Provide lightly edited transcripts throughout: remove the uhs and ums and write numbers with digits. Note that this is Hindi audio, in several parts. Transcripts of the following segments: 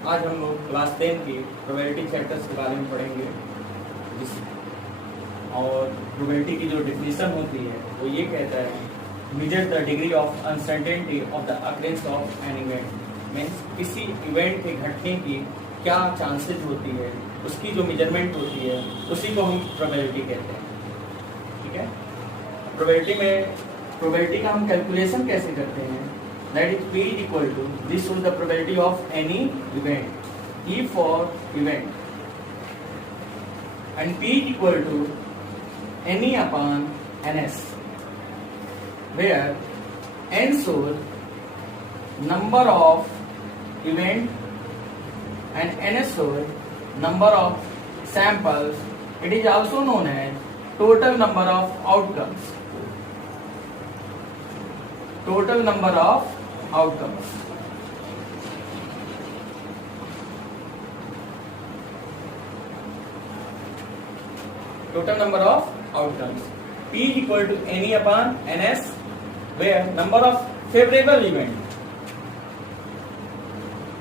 आज हम लोग क्लास 10 की प्रोबेबिलिटी चैप्टर्स के बारे में पढ़ेंगे। और प्रोबेबिलिटी की जो डिफिनीशन होती है वो ये कहता है measure the degree of uncertainty of the occurrence of an event. Means किसी इवेंट के घटने की क्या चांसेस होती है, उसकी जो मेजरमेंट होती है उसी को हम प्रोबेबिलिटी कहते हैं। ठीक है, प्रोबेबिलिटी का हम कैलकुलेशन कैसे करते हैं? That is P equal to this is the probability of any event, E for event, and P equal to any upon ns, where n shows number of event and ns shows number of samples. It is also known as total number of outcomes. Total number of outcomes. Total number of outcomes. P equal to any upon ns, where number of favorable event.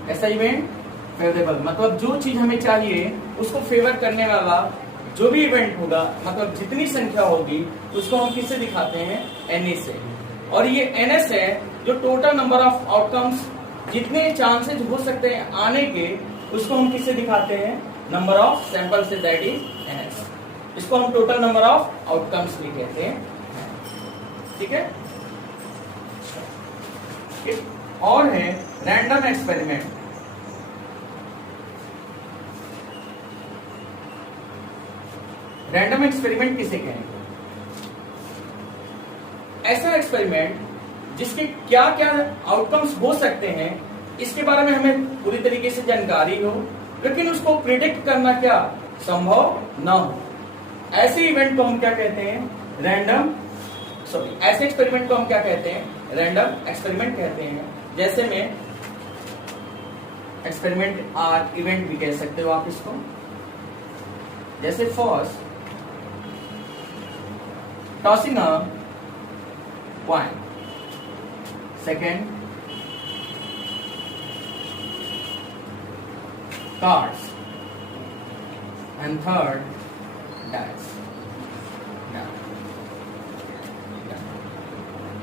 ऐसा इवेंट फेवरेबल मतलब जो चीज हमें चाहिए उसको फेवर करने वाला जो भी इवेंट होगा, मतलब जितनी संख्या होगी उसको हम किससे दिखाते हैं? एन से। और ये एनएस है जो टोटल नंबर ऑफ आउटकम्स, जितने चांसेस हो सकते हैं आने के, उसको हम किससे दिखाते हैं? नंबर ऑफ सैंपल से, दैट इज एनएस। इसको हम टोटल नंबर ऑफ आउटकम्स भी कहते हैं। ठीक है, और है रैंडम एक्सपेरिमेंट। रैंडम एक्सपेरिमेंट किसे कहेंगे? ऐसा एक्सपेरिमेंट जिसके क्या क्या आउटकम्स हो सकते हैं इसके बारे में हमें पूरी तरीके से जानकारी हो, लेकिन उसको प्रिडिक्ट करना क्या संभव ना हो। ऐसे इवेंट को हम क्या कहते हैं? ऐसे एक्सपेरिमेंट को हम क्या कहते हैं? रैंडम एक्सपेरिमेंट कहते हैं। जैसे में एक्सपेरिमेंट आर इवेंट भी कह सकते हो आप इसको। जैसे first, tossing a coin, second cards, and third dice.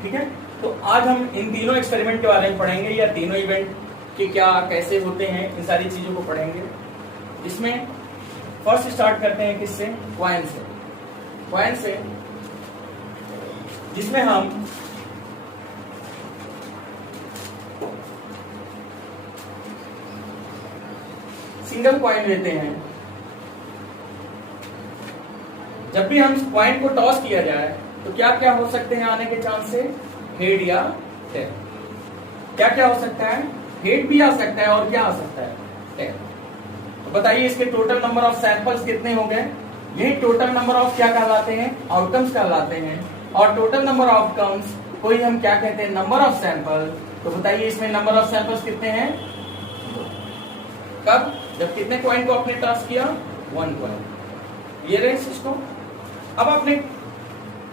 ठीक है, तो आज हम इन तीनों एक्सपेरिमेंट के बारे में पढ़ेंगे, या तीनों इवेंट के क्या कैसे होते हैं, इन सारी चीजों को पढ़ेंगे। इसमें फर्स्ट स्टार्ट करते हैं किससे? कॉइन से। कॉइन से जिसमें हम सिंगल कॉइन लेते हैं। जब भी हम कॉइन को टॉस किया जाए तो क्या क्या हो सकते हैं आने के चांस से? हेड या टेल। क्या क्या हो सकता है? हेड भी आ सकता है, और क्या आ सकता है? टेल। तो बताइए इसके टोटल नंबर ऑफ सैंपल्स कितने हो गए? यही टोटल नंबर ऑफ क्या कहलाते हैं? आउटकम्स कहलाते हैं। और टोटल नंबर ऑफ आउटकम्स को ही हम क्या कहते हैं? Number of sample. तो बताइए इसमें नंबर ऑफ सैंपल्स कितने हैं? कब? जब कितने कॉइन को आपने टॉस किया? 1 कॉइन। ये रहे इसको। अब आपने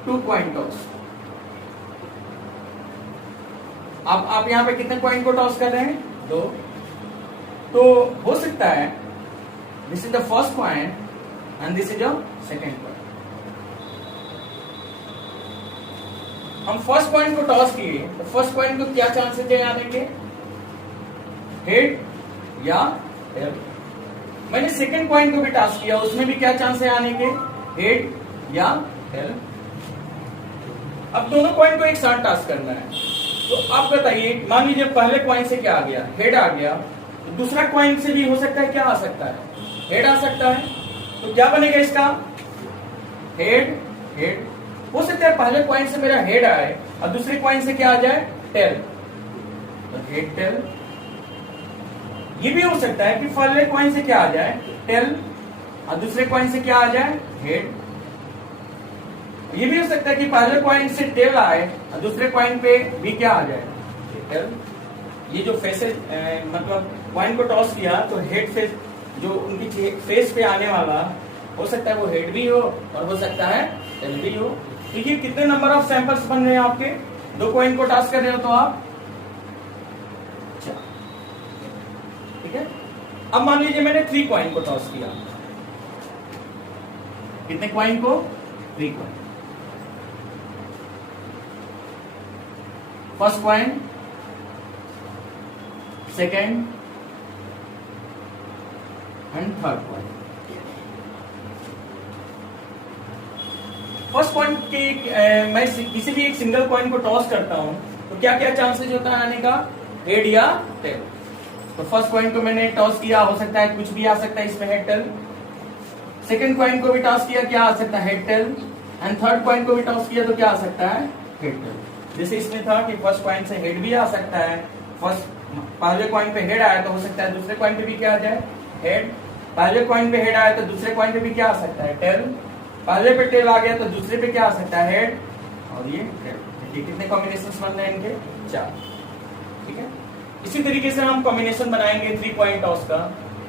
2 कॉइन टॉस। अब आप यहां पे कितने कॉइन को टॉस कर रहे हैं? 2। तो हो सकता है this is the first coin and this is the second coin. हम फर्स्ट कॉइन को टॉस किए तो फर्स्ट कॉइन को क्या चांसेस है आने के? हेड या टेल। मैंने सेकेंड कॉइन को भी टॉस किया, उसमें भी क्या चांस है आने के? हेड या टेल। अब दोनों कॉइन को एक साथ टॉस करना है, तो आप बताइए, मान लीजिए पहले कॉइन से क्या आ गया? हेड आ गया। तो दूसरा कॉइन से भी हो सकता है, क्या आ सकता है? हेड आ सकता है। तो क्या बनेगा इसका? Head head. हो सकता है पहले कॉइन से मेरा हेड आए और दूसरे कॉइन से क्या आ जाए? टेल। तो हेड टेल। ये भी हो सकता है कि पहले कॉइन से क्या आ जाए? टेल, और दूसरे कॉइन से क्या आ जाए? हेड। ये भी हो सकता है कि पहले कॉइन से टेल आए और दूसरे कॉइन पे भी क्या आ जाए? टेल। ये जो फेसेस मतलब कॉइन को टॉस किया तो हेड फेस, जो उनकी फेस पे आने वाला हो सकता है वो हेड भी हो और हो सकता है टेल भी हो। तो ये कितने नंबर ऑफ सैंपल्स बन रहे हैं आपके? 2 कॉइन को टॉस कर रहे हो तो आप 4। ठीक है, अब मान लीजिए मैंने 3 कॉइन को टॉस किया। कितने कॉइन को? 3 coin. First coin, second and third coin. First coin की मैं किसी भी एक सिंगल कॉइन को टॉस करता हूं तो क्या क्या चांसेस होता है आने का? हेड या टेल। तो फर्स्ट कॉइन को मैंने टॉस किया, हो सकता है कुछ भी आ सकता है इसमें, हेड टेल। सेकंड कॉइन को भी टॉस किया, क्या आ सकता है? Head tail. And third coin को भी टॉस किया तो क्या आ सकता है? Head tail. जैसे इसमें था कि फर्स्ट कॉइन से हेड भी आ सकता है, फर्स्ट पहले कॉइन पे हेड आया तो हो सकता है दूसरे कॉइन पे भी क्या आ जाए? हेड। पहले कॉइन पे हेड आया तो दूसरे कॉइन पे भी क्या आ सकता है? टेल। पहले पे टेल आ गया तो दूसरे पे क्या आ सकता है? हेड। और ये टेल। देखिए कितने कॉम्बिनेशंस बन रहे हैं इनके? 4। ठीक है, इसी तरीके से हम कॉम्बिनेशन बनाएंगे 3 कॉइन टॉस का।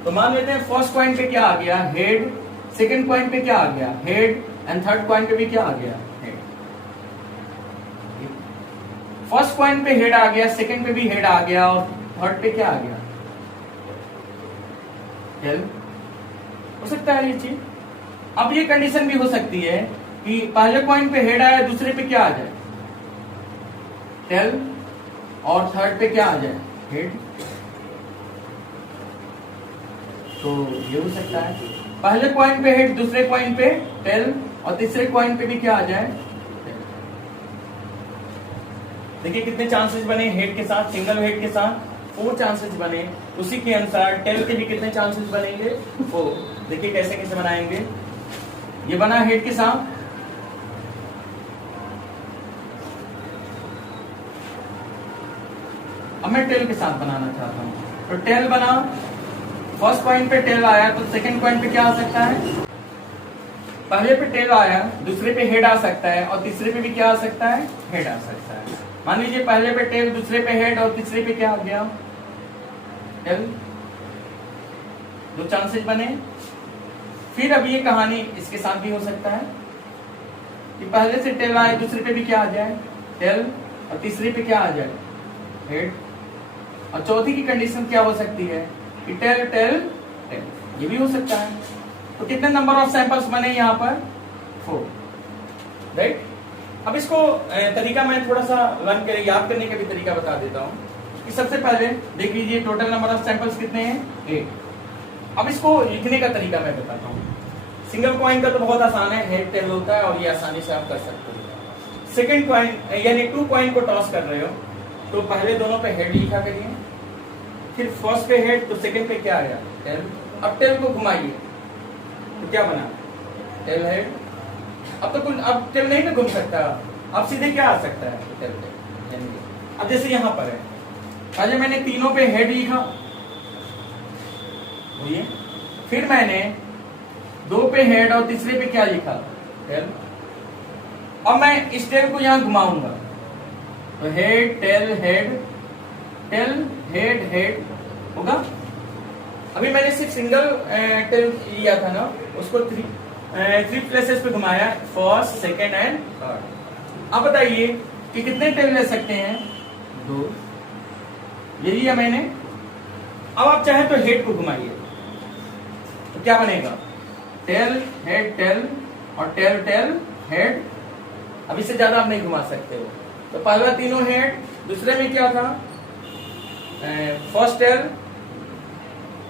तो मान लेते हैं फर्स्ट कॉइन पे क्या आ गया? हेड। सेकंड कॉइन पे क्या आ गया? हेड। एंड थर्ड कॉइन पे भी क्या आ गया? हेड। फर्स्ट कॉइन पे हेड आ गया, सेकंड पे भी हेड आ गया और थर्ड पे क्या आ गया? टेल। हो सकता है ये चीज। अब ये कंडीशन भी हो सकती है कि पहले कॉइन पे हेड आया, दूसरे पे क्या आ जाए? टेल। और थर्ड पे क्या आ जाए? हेड। तो ये हो सकता है पहले कॉइन पे हेड, दूसरे कॉइन पे टेल और तीसरे कॉइन पे भी क्या आ जाए? देखिए कितने चांसेस बने हेड के साथ, सिंगल हेड के साथ 4 चांसेस बने। उसी के अनुसार टेल के भी कितने चांसेस बनेंगे? 4। देखिए कैसे कैसे बनाएंगे। ये बना हेड के साथ, अब मैं टेल के साथ बनाना चाहता हूं। तो टेल बना, फर्स्ट कॉइन पे टेल आया तो सेकंड कॉइन पे क्या आ सकता है? पहले पे टेल आया, दूसरे पे हेड आ सकता है और तीसरे पे भी क्या आ सकता है? हेड आ सकता है। मान लीजिए पहले पे टेल, दूसरे पे हेड और तीसरे पे क्या आ गया? टेल। 2 चांसेस बने। फिर अब ये कहानी इसके साथ भी हो सकता है कि पहले से टेल आए, दूसरे पे भी क्या आ जाए? टेल और तीसरे पे क्या आ जाए? हेड। और चौथी की कंडीशन क्या हो सकती है कि टेल टेल टेल। ये भी हो सकता है। तो कितने नंबर ऑफ सैंपल्स बने यहाँ पर? 4। राइट। अब इसको तरीका मैं थोड़ा सा रन कर याद करने का भी तरीका बता देता हूँ कि सबसे पहले देख लीजिए टोटल नंबर ऑफ सैंपल्स कितने हैं? 8। अब इसको लिखने का तरीका मैं बताता हूँ। सिंगल कॉइन का तो बहुत आसान है, हेड टेल होता है और ये आसानी से आप कर सकते हो। सेकंड कॉइन यानी 2 कॉइन को टॉस कर रहे हो तो पहले दोनों पे हेड लिखा करिए, फिर फर्स्ट पे हेड तो सेकंड पे क्या आया? टेल। अब टेल को घुमाइए तो क्या बना? Tail head. अब टेल नहीं ना घूम सकता, अब सीधे क्या आ सकता है? Tail tail. अब जैसे यहां पर है, पहले मैंने तीनों पे हेड लिखा, फिर मैंने 2 पे हेड और तीसरे पे क्या लिखा? टेल। अब मैं इस टेल को यहां घुमाऊंगा तो head tail head tail head head होगा। अभी मैंने सिर्फ सिंगल टेल लिया था ना, उसको 3 प्लेसेस पे घुमाया, फर्स्ट सेकेंड एंड थर्ड। अब बताइए कि कितने टेल ले सकते हैं? 2। ये लिया मैंने। अब आप चाहे तो हेड को घुमाइए तो क्या बनेगा? टेल हेड टेल और टेल टेल हेड। अब इससे ज्यादा आप नहीं घुमा सकते हो। तो पहला तीनों हेड, दूसरे में क्या था? फर्स्ट टेल,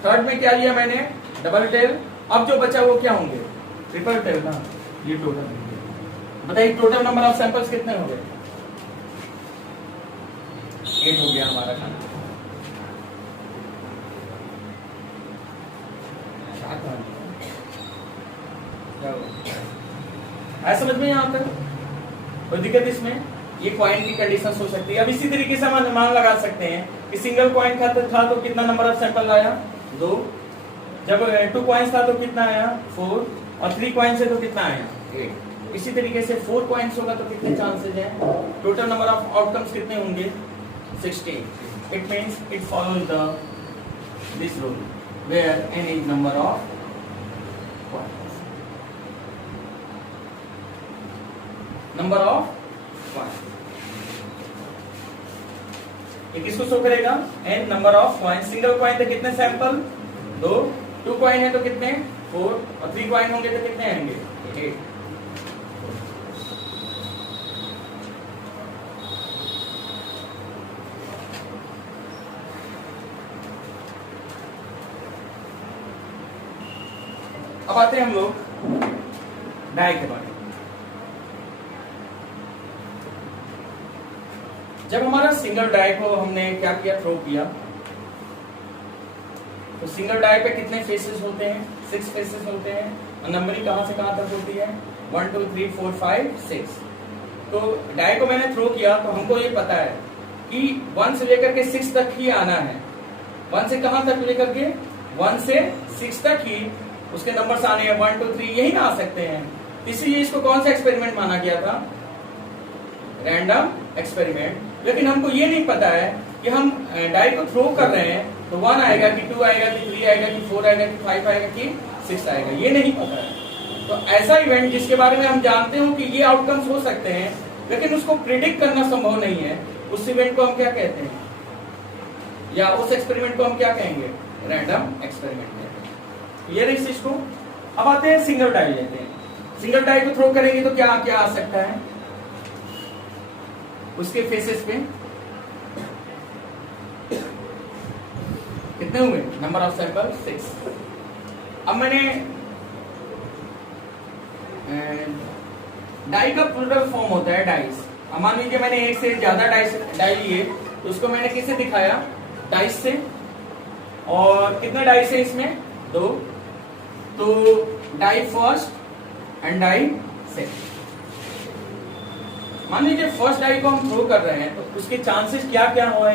थर्ड में क्या लिया मैंने? Double tail. अब जो बचा वो क्या होंगे? ट्रिपल टेल ना। ये टोटल बताइए टोटल नंबर ऑफ सैंपल्स कितने हो गए? 8 हो गया हमारा खाना। आया समझ में यहां तक? कोई दिक्कत इसमें? ये कॉइन की कंडीशंस हो सकती है। अब इसी तरीके से हम अनुमान लगा सकते हैं कि सिंगल कॉइन था तो कितना नंबर ऑफ सैंपल आया? 2। जब 2 कॉइन्स था तो कितना आया? 4। और 3 कॉइन्स है तो कितना आया? 8। इसी तरीके से 4 कॉइन्स होगा तो कितने चांसेस हैं? टोटल नंबर ऑफ आउटकम्स कितने होंगे? 16। It means it follows this rule where n is number of coins. Number of coins. ये किसको शो करेगा? n number of coin. Single coin थे कितने सैंपल? 2, 2 कॉइन है तो कितने 4, और 3 कॉइन होंगे तो कितने आएंगे 8। अब आते हैं हम लोग डाई के बारे में। जब हमारा सिंगल डाई को हमने क्या किया, थ्रो किया, तो सिंगल डाई पे कितने फेसेस होते हैं, 6 फेसेस होते हैं, और नंबरिंग कहां से कहां तक होती है 1 2 3 4 5 6। तो डाई को मैंने थ्रो किया तो हमको ये पता है कि 1 से लेकर के 6 तक ही आना है। 1 से कहां तक लेकर के 1 से 6 तक ही उसके नंबर्स आने हैं, 1 2 3 यही ना आ सकते हैं। इसलिए इसको कौन सा एक्सपेरिमेंट माना गया था, रैंडम एक्सपेरिमेंट। लेकिन हमको ये नहीं पता है कि हम डाई को थ्रो कर रहे हैं तो 1 आएगा कि 2 आएगा कि 3 आएगा कि 4 आएगा कि 5 आएगा कि 6 आएगा, ये नहीं पता है। तो ऐसा इवेंट जिसके बारे में हम जानते हो कि ये आउटकम्स हो सकते हैं लेकिन उसको प्रिडिक्ट करना संभव नहीं है, उस इवेंट को हम क्या कहते हैं, या उस एक्सपेरिमेंट को हम क्या कहेंगे, रैंडम एक्सपेरिमेंट कहते हैं। ये रही इसको। अब आते हैं सिंगल डाई लेते हैं। सिंगल डाई को थ्रो करेंगे तो क्या क्या आ सकता है उसके फेसेस पे, कितने हुए, नंबर ऑफ सैंपल 6। अब मैंने डाई का प्लूरल फॉर्म होता है डाइस। अब मान लीजिए मैंने एक से ज्यादा डाई लिए तो उसको मैंने किससे दिखाया, डाइस से। और कितने डाइस है इसमें, 2। तो die first and die second. मान लीजिए फर्स्ट डाई को हम थ्रो कर रहे हैं तो उसके चांसेस क्या क्या हुए,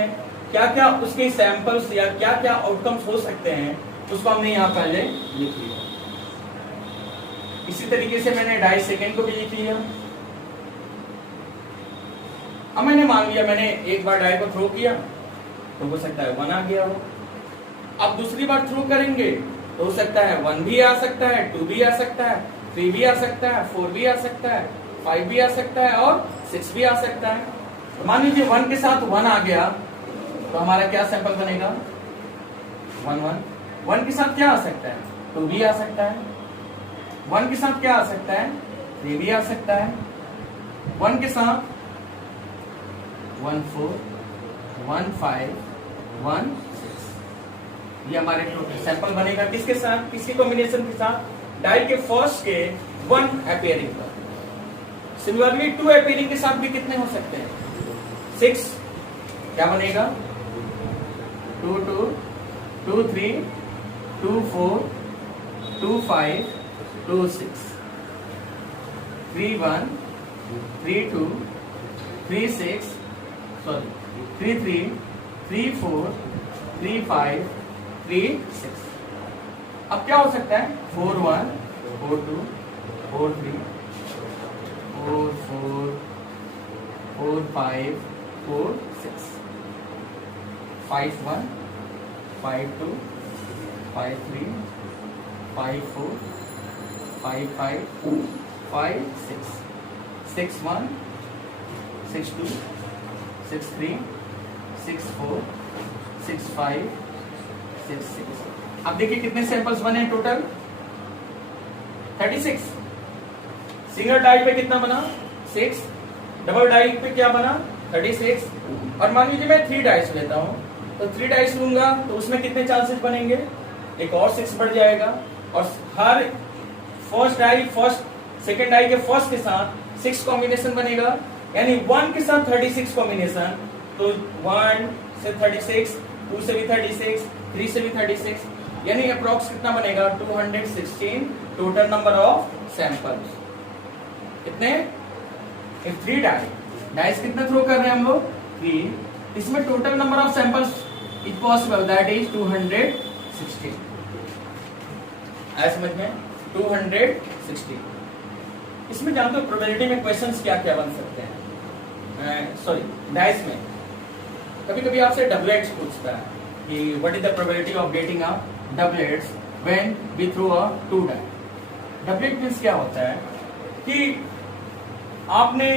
क्या क्या उसके सैंपल्स या क्या क्या आउटकम्स हो सकते हैं, उसको हमने यहाँ पहले लिख लिया। इसी तरीके से मैंने डाई सेकेंड को भी लिख लिया। अब मैंने मान लिया मैंने एक बार डाई को थ्रो किया तो हो सकता है 1 आ गया हो। अब दूसरी बार थ्रो करेंगे तो हो सकता है 1 भी आ सकता है, 2 भी आ सकता है, 3 भी आ सकता है, 4 भी आ सकता है, 5 भी आ सकता है और 6 भी आ सकता है। तो मान लीजिए 1 के साथ 1 आ गया तो हमारा क्या सैंपल बनेगा, 1 1। 1 के साथ क्या आ सकता है, 2 भी आ सकता है। 1 के साथ क्या आ सकता है, 3 भी आ सकता है। 1 के साथ 1 4 1 5 1 6। ये हमारे टोटल सैंपल बनेगा किसके साथ, किसके कॉम्बिनेशन के साथ, डाई के फर्स्ट के 1 अपीयरिंग पर। सिमिलरली 2 अपीयरिंग के साथ भी कितने हो सकते हैं, 6। क्या बनेगा, 2 2 2 3 2 4 2 5 2 6 3 1 3 2 3 6 सॉरी 3 3 3 4 3 5 3 6। अब क्या हो सकता है, 4 1 4 2 4 3 4 4 4 5 4 6 5 1 5 2 5 3 5 4 5 5 5 6 6 1 6 2 6 3 6 4 6 5 6 6। अब देखिए कितने सैंपल्स बने टोटल, 36। सिंगल डाई पे कितना बना, 6। डबल डाई पे क्या बना, 36। और मान लीजिए मैं 3 डाइस लेता हूं तो 3 डाइस लूंगा तो उसमें कितने चांसेस बनेंगे, एक और 6 बढ़ जाएगा। और हर first die first second die के फर्स्ट के साथ 6 कॉम्बिनेशन बनेगा, यानी 1 के साथ 36 कॉम्बिनेशन। तो 1 से 36, 2 से भी 36, 3 से भी 36, यानी अप्रोक्स कितना बनेगा, 216 टोटल नंबर ऑफ सैंपल्स। कितने, 3 डाइस कितने थ्रो कर रहे हैं हम लोग, 3। इसमें total number of samples is possible, that is 216। आया समझ में, 216। इसमें जानते हो प्रोबेबिलिटी में क्वेश्चंस क्या क्या बन सकते हैं, सॉरी डाइस में कभी कभी आपसे डबलेट्स पूछता है कि what is the probability of getting a doublets when we throw a 2 die. Doublet means क्या होता है कि आपने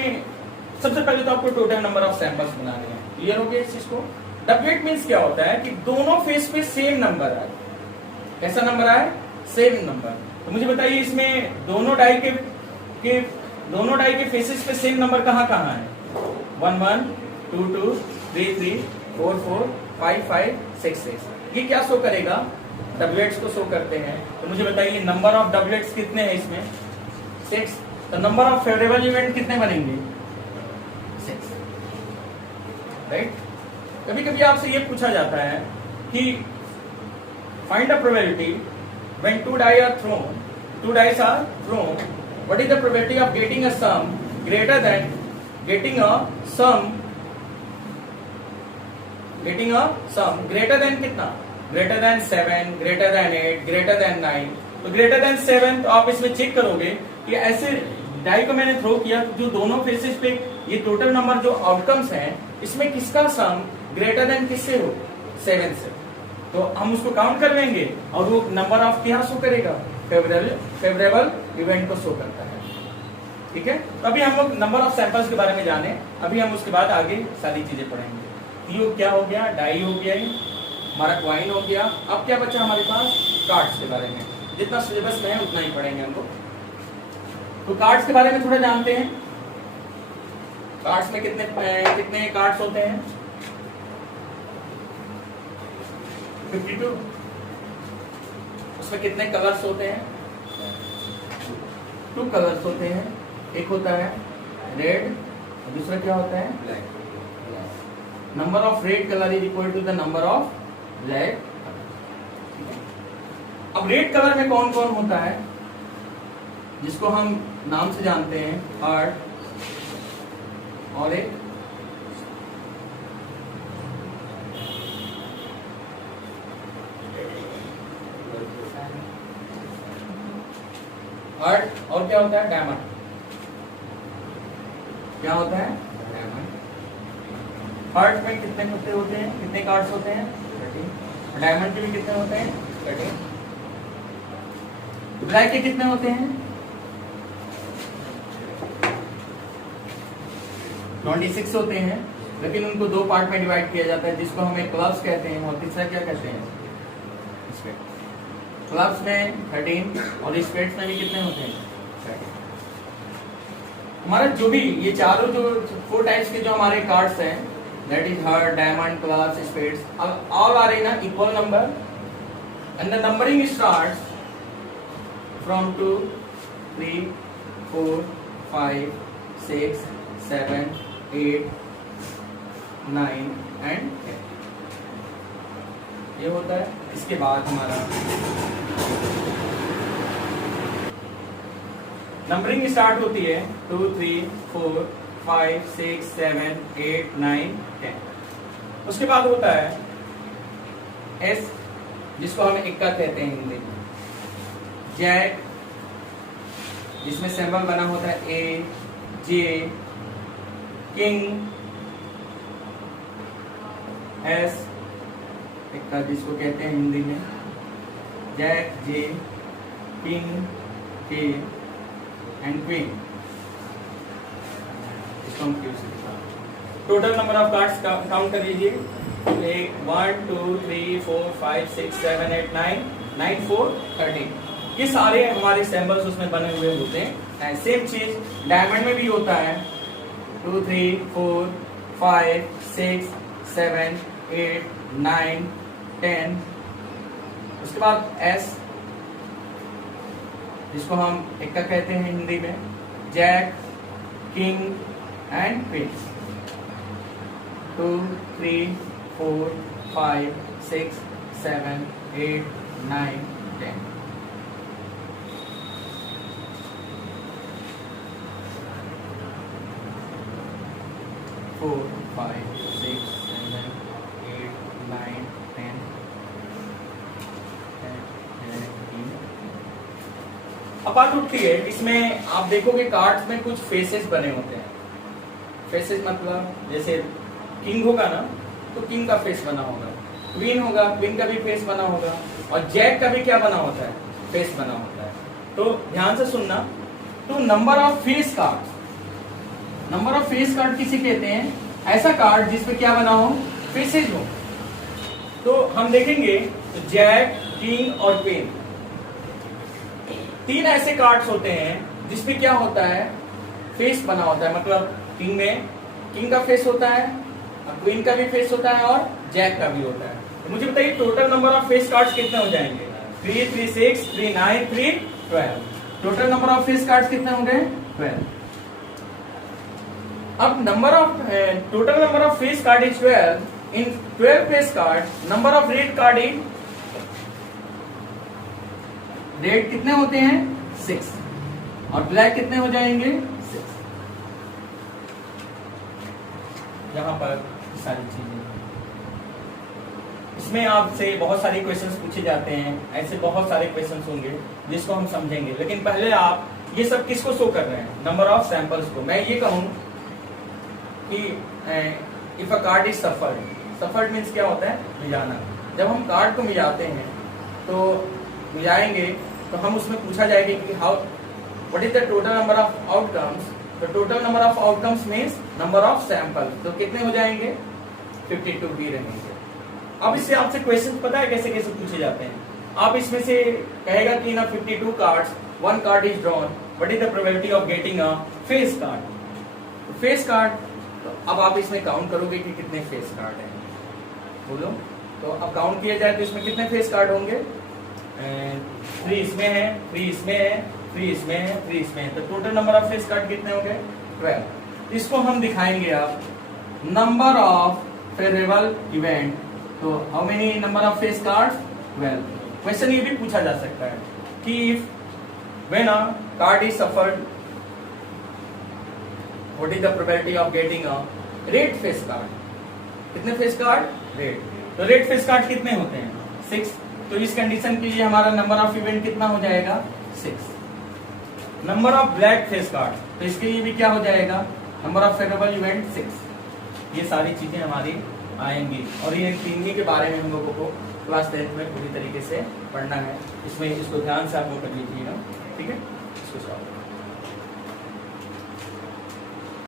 सबसे पहले तो आपको टोटल नंबर ऑफ सैंपल्स बनाने हैं, क्लियर हो गया इस चीज को। डबलेट मींस क्या होता है कि दोनों फेस पे सेम नंबर आए, कैसा नंबर आया? Same number. तो मुझे बताइए इसमें दोनों डाई के फेसेस पे सेम नंबर कहाँ कहाँ है? 1 1 2 2 3 3 4 4 5 5 6 6। ये क्या शो करेगा? डबलेट्स को शो करते हैं। तो मुझे बताइए नंबर ऑफ डबलेट्स कितने हैं इसमें? 6। तो नंबर ऑफ फेवरेबल इवेंट कितने बनेंगे? 6, राइट। कभी कभी आपसे ये पूछा जाता है कि find the probability when two dice are thrown, what is the probability of getting a sum greater than कितना? greater than 7, greater than 8, greater than 9। तो greater than 7 तो आप इसमें चेक करोगे कि ऐसे डाई को मैंने थ्रो किया जो दोनों फेसेस पे ये टोटल नंबर जो आउटकम्स हैं इसमें किसका सम ग्रेटर देन किससे हो? 7 से। तो हम उसको काउंट कर लेंगे और वो नंबर ऑफ क्या शो करेगा? फेवरेबल इवेंट को शो करता है। ठीक है। तो अभी हम लोग नंबर ऑफ सैंपल्स के बारे में जाने, अभी हम उसके बाद आगे सारी चीजें पढ़ेंगे। ये क्या हो गया? डाई हो गया, हमारा क्वाइन हो गया। अब क्या बचा हमारे पास? कार्ड्स के बारे में। जितना सिलेबस में है उतना ही पढ़ेंगे हम लोग। तो कार्ड्स के बारे में थोड़ा जानते हैं। कार्ड्स में कितने कार्ड्स होते हैं? 52। उसमें कितने कलर्स होते हैं? 2 कलर्स होते हैं। एक होता है रेड और दूसरा क्या होता है? Black. Number of red colour is equal to the number of black. अब रेड कलर में कौन कौन होता है? जिसको हम नाम से जानते हैं हार्ट और एक हार्ट और क्या होता है? डायमंड। क्या होता है? डायमंड। हार्ट में कितने होते हैं? कितने कार्ड्स होते हैं? 13। डायमंड के भी कितने होते हैं? 13। ब्लैक के कितने होते हैं? 26 होते हैं, लेकिन उनको 2 पार्ट में डिवाइड किया जाता है, जिसको हम एक क्लब्स कहते हैं और तीसरा क्या कहते हैं? क्लब्स में 13 और स्पेड्स में भी कितने होते हैं? 13। हमारा जो भी ये चारों जो 4 टाइप्स के जो हमारे कार्ड्स हैं, that is heart, diamond, clubs, spades, all are in equal number and the numbering starts from 2 3 4 5 6 7 8 9 and 10। ये होता है। इसके बाद हमारा नंबरिंग स्टार्ट होती है 2 3 4 5 6 7 8 9 10। उसके बाद होता है एस, जिसको हम इक्का कहते हैं हिंदी में। जैक, जिसमें सिंबल बना होता है ए जे। किंग, एस इक्का जिसको कहते हैं हिंदी में जैक जे, किंग के एंड क्वीन, इसको हम क्यू से लिखा। Total number of cards count कर लीजिए। 1 2 3 4 5 6 7 8 9 4 13। ये सारे हमारे सैंपल्स उसमें बने हुए होते हैं। सेम चीज डायमंड में भी होता है। 2 3 4 5 6 7 8 9 10। उसके बाद एस, जिसको हम इक्का कहते हैं हिंदी में जैक, किंग एंड क्वीन। 2 3 4 5 6 7 8 9 10। अब बात उठती है, इसमें आप देखोगे कार्ड्स में कुछ फेसेस बने होते हैं। फेसेस मतलब जैसे किंग होगा ना, तो किंग का फेस बना होगा, क्वीन होगा, क्वीन का भी फेस बना होगा, और जैक का भी क्या बना होता है? फेस बना होता है। तो ध्यान से सुनना। तो number of face card, number of face card किसे कहते हैं? ऐसा कार्ड जिसपे क्या बना हो? फेसेस हो। तो हम देखेंगे तो जैक, किंग और क्वीन, 3 ऐसे कार्ड्स होते हैं जिसमें क्या होता है, फेस बना होता है, मतलब किंग में किंग का फेस होता है, क्वीन का भी फेस होता है और जैक का भी होता है। तो मुझे बताइए total number of face cards कितने हो जाएंगे? 3, 3, 6, 3, 9, 3, 12। Total number of face cards कितने हो गए? 12। अब total number of face card is 12। In 12 face card number of red card is, red कितने होते हैं? 6 और ब्लैक कितने हो जाएंगे? 6। यहां पर सारी चीजें, इसमें आपसे बहुत सारे क्वेश्चंस पूछे जाते हैं, ऐसे बहुत सारे क्वेश्चंस होंगे जिसको हम समझेंगे। लेकिन पहले आप ये सब किसको शो कर रहे हैं? नंबर ऑफ सैंपल्स को। मैं ये कहूं कि if a card is suffered, suffered means क्या होता है? मिलाना। जब हम कार्ड को मिलाते हैं तो मिलाएंगे तो हम उसमें पूछा जाएगा कि how what is the total number of outcomes. तो total number of outcomes means number of sample, तो कितने हो जाएंगे? 52 भी रहेंगे। अब इससे आपसे क्वेश्चन पता है कैसे कैसे पूछे जाते हैं? आप इसमें से कहेगा कि ना 52 cards, 1 card is drawn, what is the probability of getting a face card? Face card, तो अब आप इसमें काउंट करोगे कि कितने फेस कार्ड हैं, बोलो। तो अब काउंट किया जाए तो इसमें कितने फेस कार्ड होंगे? 3 इसमें है, 3 इसमें है, 3 इसमें है, 3 इसमें है। तो total number of face card कितने हो गए? 12। इसको हम दिखाएंगे अब नंबर ऑफ फेवरेबल इवेंट। तो how many number of face card? 12। Question ये भी पूछा जा सकता है कि if when a card is suffered, what is the probability of getting a red face card? कितने फेस कार्ड? रेड। तो रेड फेस कार्ड कितने होते हैं? 6। तो इस कंडीशन के लिए हमारा नंबर ऑफ इवेंट कितना हो जाएगा? 6। Number of black face card, तो इसके लिए भी क्या हो जाएगा? Number of favourable event 6। ये सारी चीजें हमारी आएंगी और ये तीनों के बारे में हम लोगों को क्लास 10 में पूरी तरीके से पढ़ना है। इसमें इसको ध्यान से आप लोग कर लीजिएगा, ठीक है? इसको सॉल्व